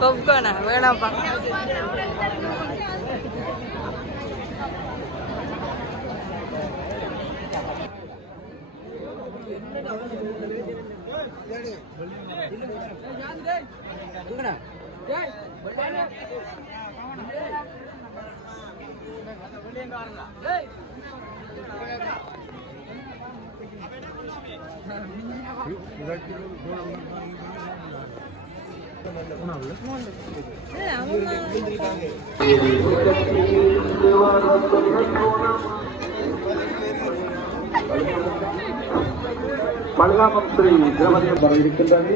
பாப்கார்னா வேணாப்பா. மல்காமம் ஸ்ரீ திரௌபதியம் வர இருக்கின்றது.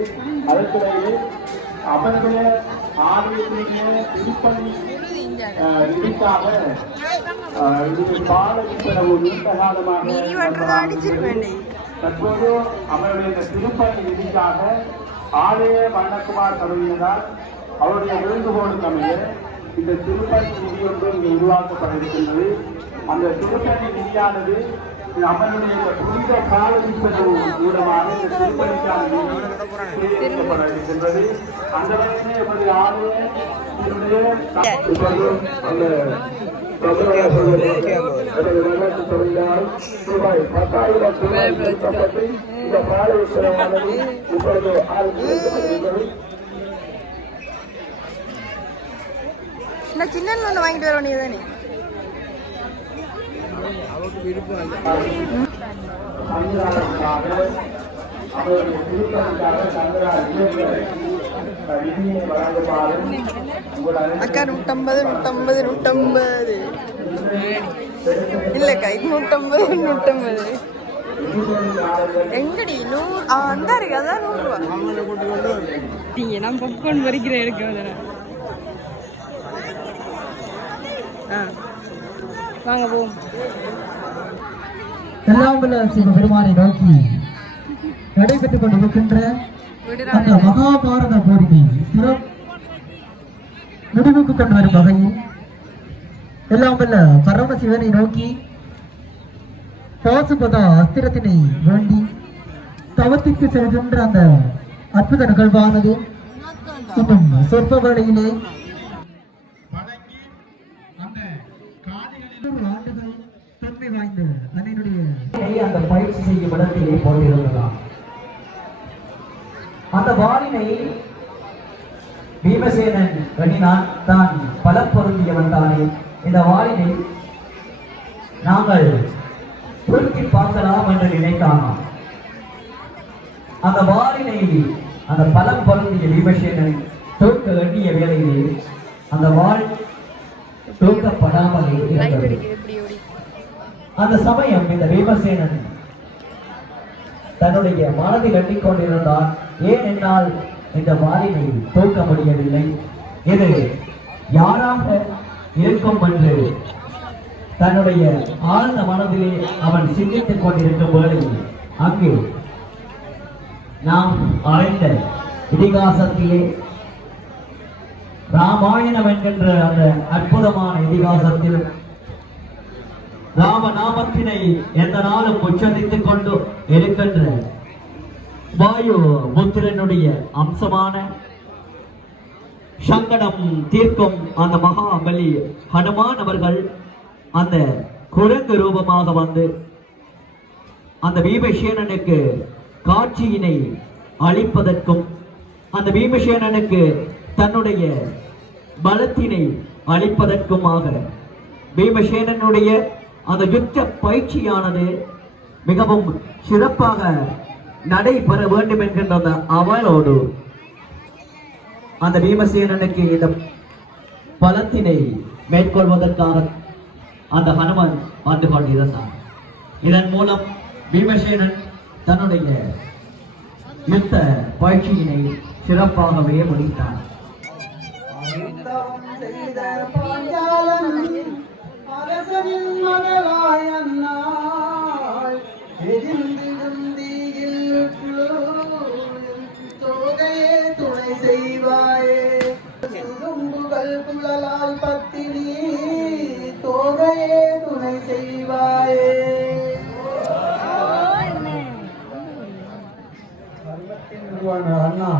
அதற்கிடையே அவருடைய ஆலயத்திலே திருப்பணி நிதிக்காக பாலவிப்பனவு நீண்ட காலமாக தற்போது அவருடைய திருப்பணி நிதிக்காக ஆலய வண்ணக்குமார் தொடங்கியதால் அவருடைய வேண்டுகோளுக்கு அமைய இந்த திருப்பணி நிதி ஒன்று இங்கு உருவாக்கப்பட இருக்கின்றது. அந்த திருப்பணி நிதியானது அவருடைய புனித பாலவிப்பனவு மூலமாக இந்த திருப்பணிக்கான நிதி இருக்கின்றது. அந்த வகையிலே எமது ஆலயத்தினுடைய ரூபாய் 10,000 இந்த பாலவிப்பனவானது இப்பொழுது ஆரம்பிக்கப்பட்டிருக்கிறது. சின்ன ஒன்று வாங்கிட்டு வர வேண்டியதானே. அக்கா 150 இல்லக்கா 150 எங்கடி 100 அந்த இருக்கு. அதான் 100 ரூபா. நீங்க நான் பாப்கார்ன் வரைக்கிறேன் எடுக்க வாங்க போவோம். எல்லாம் பெருமானை நோக்கி நடைபெற்றுக் கொண்டிருக்கின்ற அந்த மகாபாரத போரினை முடிவுக்கு கொண்டு வரும் வகையில் எல்லாம் வல்ல பரமசிவனை நோக்கி பாசுபத அஸ்திரத்தினை வேண்டி தவத்திற்கு செல்கின்ற அந்த அற்புத நிகழ்வானது இன்னும் சொற்ப வேளையிலே அந்த பயிற்சி செய்யும் இடத்திலே போட்டிருந்ததாம். அந்த வாளினை பீமசேனன் எண்ணினான், தான் பலம் பொருந்தியவன் தானே, இந்த வாளினை நாங்கள் பொருத்தி பார்க்கலாம் என்று நினைத்தானாம். அந்த வாளினை அந்த பலம் பொருந்திய பீமசேனன் தோற்க எண்ணிய வேளையிலே அந்த வாள் தோற்கப்படாமலே இருந்தது. அந்த சமயம் இந்த பீமசேனன் தன்னுடைய மனதில் எண்ணிக்கொண்டிருந்தார், ஏன் என்னால் இந்த வாளினை தோற்க முடியவில்லை, இது யாராக இருக்கும் என்று தன்னுடைய ஆழ்ந்த மனதிலே அவன் சிந்தித்துக் கொண்டிருக்கும் வேளையில் அங்கு நாம் அறிந்த இதிகாசத்திலே ராமாயணம் என்கின்ற அந்த அற்புதமான இதிகாசத்தில் ராமநாமத்தினை எந்த நாளும் உச்சரித்துக் கொண்டு இருக்கின்ற வாயு புத்திரனுடைய அம்சமான சங்கடம் தீர்க்கும் அந்த மகாபலி ஹனுமான் அவர்கள் அந்த குரங்கு ரூபமாக வந்து அந்த பீமசேனனுக்கு காட்சியினை அளிப்பதற்கும் அந்த பீமசேனனுக்கு தன்னுடைய பலத்தினை அளிப்பதற்குமாக பீமசேனனுடைய அந்த யுத்த பயிற்சியானது மிகவும் சிறப்பாக நடைபெற வேண்டும் என்கின்ற அந்த அவளோடு அந்த பீமசேனனுக்கு இந்த பலத்தினை மேற்கொள்வதற்காக அந்த ஹனுமன் வந்து கொண்டிருந்தார். இதன் மூலம் பீமசேனன் தன்னுடைய யுத்த பயிற்சியினை சிறப்பாகவே முடித்தார். துணை செய்வாயே குழலால் பத்தினி தோகையே துணை செய்வாயே அண்ணா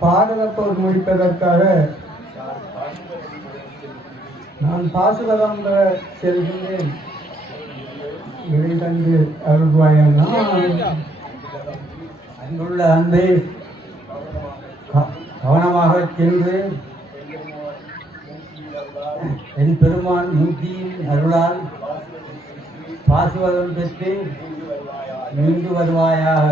பாதுகாப்போர் முடிப்பதற்காக நான் பாசுபதம் செல்கின்றேன். விடை தந்து அருள்வாயண்ணா. அங்குள்ள அன்பை கவனமாக சென்று என் பெருமான் மூர்த்தியின் அருளால் பாசுவதம் பெற்று மீண்டு வருவாயாக.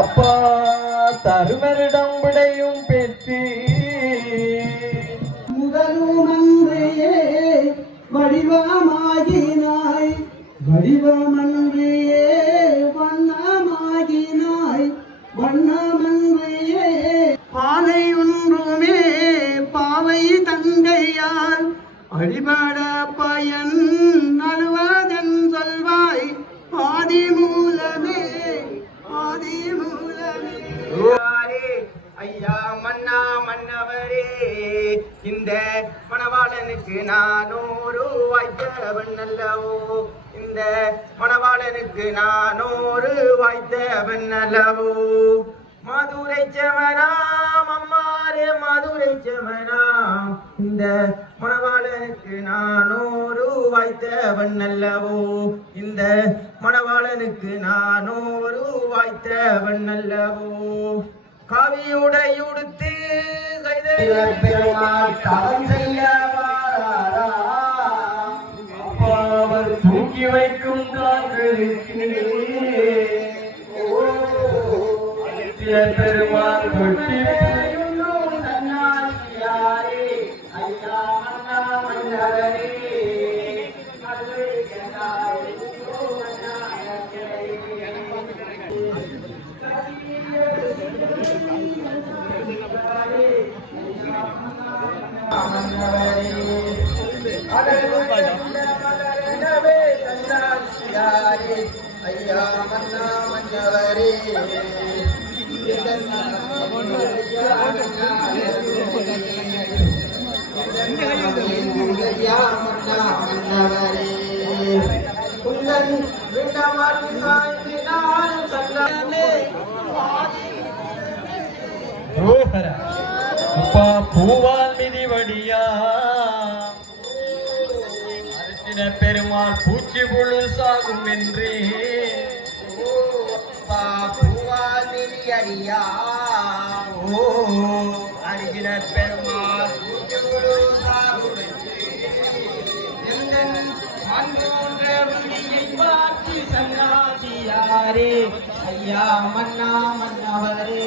அப்பா தருமரிடம் விடையும் பெற்று முதலும் அன்றையே வடிவமாகினாய், வடிவமன்றையே வண்ணமாகினாய், வண்ணமன்றையே பாலை ஒன்றுமே பாவை தங்கையால் அடிபட பயன் நழுவதன் சொல்வாய் ஆதி மூலமே, ஆதி மூலமே. ஐயா மன்னா மன்னவரே, இந்த மணவாளனுக்கு நானூறு வாய்த்தவன் அல்லவோ, இந்த மணவாளனுக்கு நானூறு வாய்த்தவன் அல்லவோ. மதுரை செவனாம் அம்மாரே மதுரை செவனாம், இந்த மணவாளனுக்கு நானூறு வாய்த்தவன் அல்லவோ, இந்த மணவாளனுக்கு நானூறு வாய்த்தவன் அல்லவோ. கவியுடையுடுத்து அவர் தூக்கி வைக்கும் கால்களுக்கு பெருமாள் கொட்டி சன்னாசியாரே ஐயா மன்னா மன்னவரே. ஐயா மன்னா மன்னவரே, அப்பா பூவால் மிதிவடியா அரசின பெருமாள் பூச்சி புழு சாகும் என்றே. பூவால் மிதியடியா ஓ அரசின பெருமாள் பூச்சி புழு சாகும் என்றே. சன்னாதியாரே ஐயா மன்னா மன்னவரே.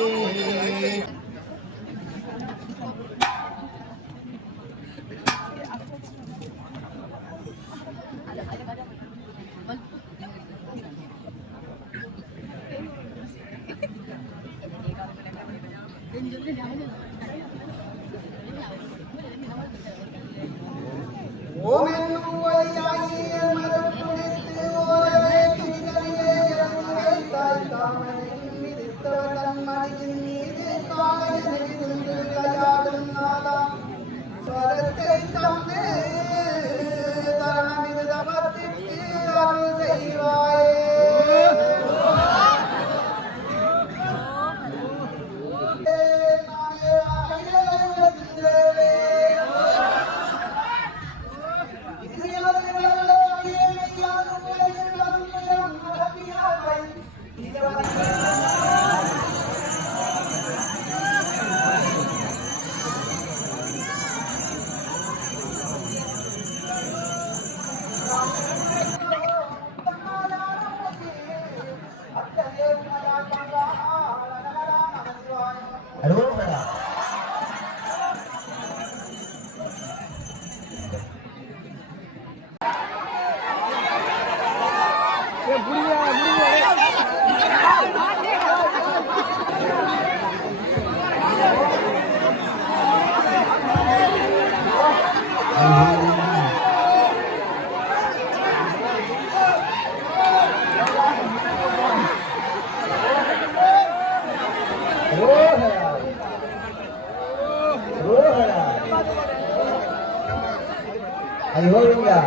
ஐயோவிங்கா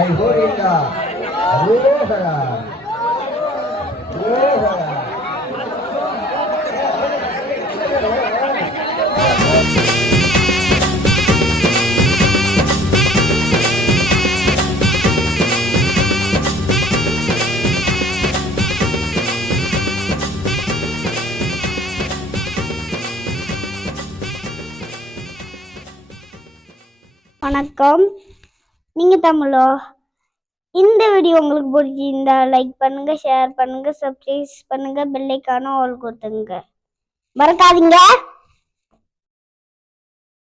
ஐயோவிங்கா ரோஹரா ரோஹரா. வணக்கம், நீங்க தமிழோ? இந்த வீடியோ உங்களுக்கு பிடிச்சிருந்தா லைக் பண்ணுங்க, ஷேர் பண்ணுங்க, சப்ஸ்கிரைப் பண்ணுங்க, பெல் ஐகானை ஆல் கொடுத்துங்க, மறக்காதீங்க.